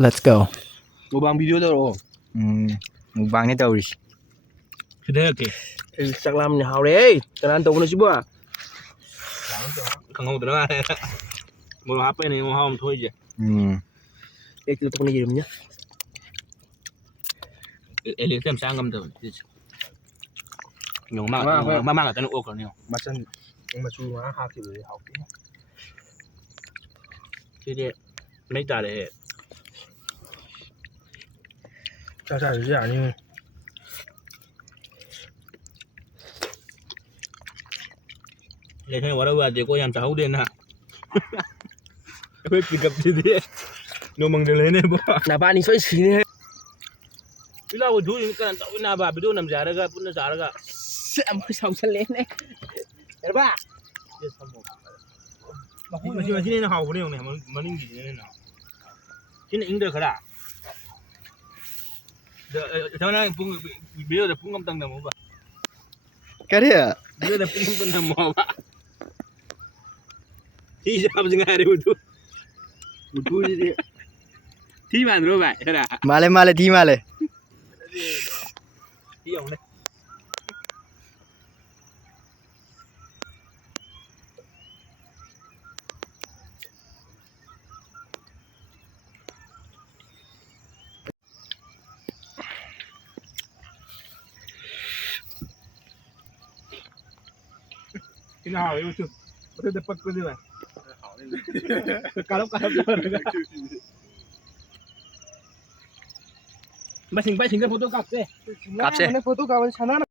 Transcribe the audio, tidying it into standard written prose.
Let's go. Mukbang video tu. Mukbang ni tahu ris. Sudah okey. Instagram ni hau deh. Kanan tu mana cuba? Kangau tu lah. Mau apa ni? Mau hau tu je. Kita tu ni jerimnya. Ele tem sangam tu. Nyong mak kan ok ni. Macam macam mana hak tu hau. Jadi mấy trà để 下下是这样，因为 để thấy vào thì có em cháu đến ha. Biết kịp gặp gì thế? Nó mang đến lên bố. 哪怕你说起呢， Bây giờ chú cái tao na bà video nằm giả ra pun giả ra. 是没上车来呢，对吧？ Mà sini nó hậu cái này mà linh gì thế nào? Sini in được cả. Cho nên pun video là pun ngâm tăng đồng bà. Cái dia. Video là pun ngâm tăng đồng bà. Thì sao bây giờ ngay đây betul? Betul je. Thì mà rồi vậy, thế nào? Male thi male. Thì ông đây. Cái nào vậy chú? Tôi đã bắt cái gì vậy? Kalau Ba sing cái photo cặp thế. Cặp xe. Foto kawan sana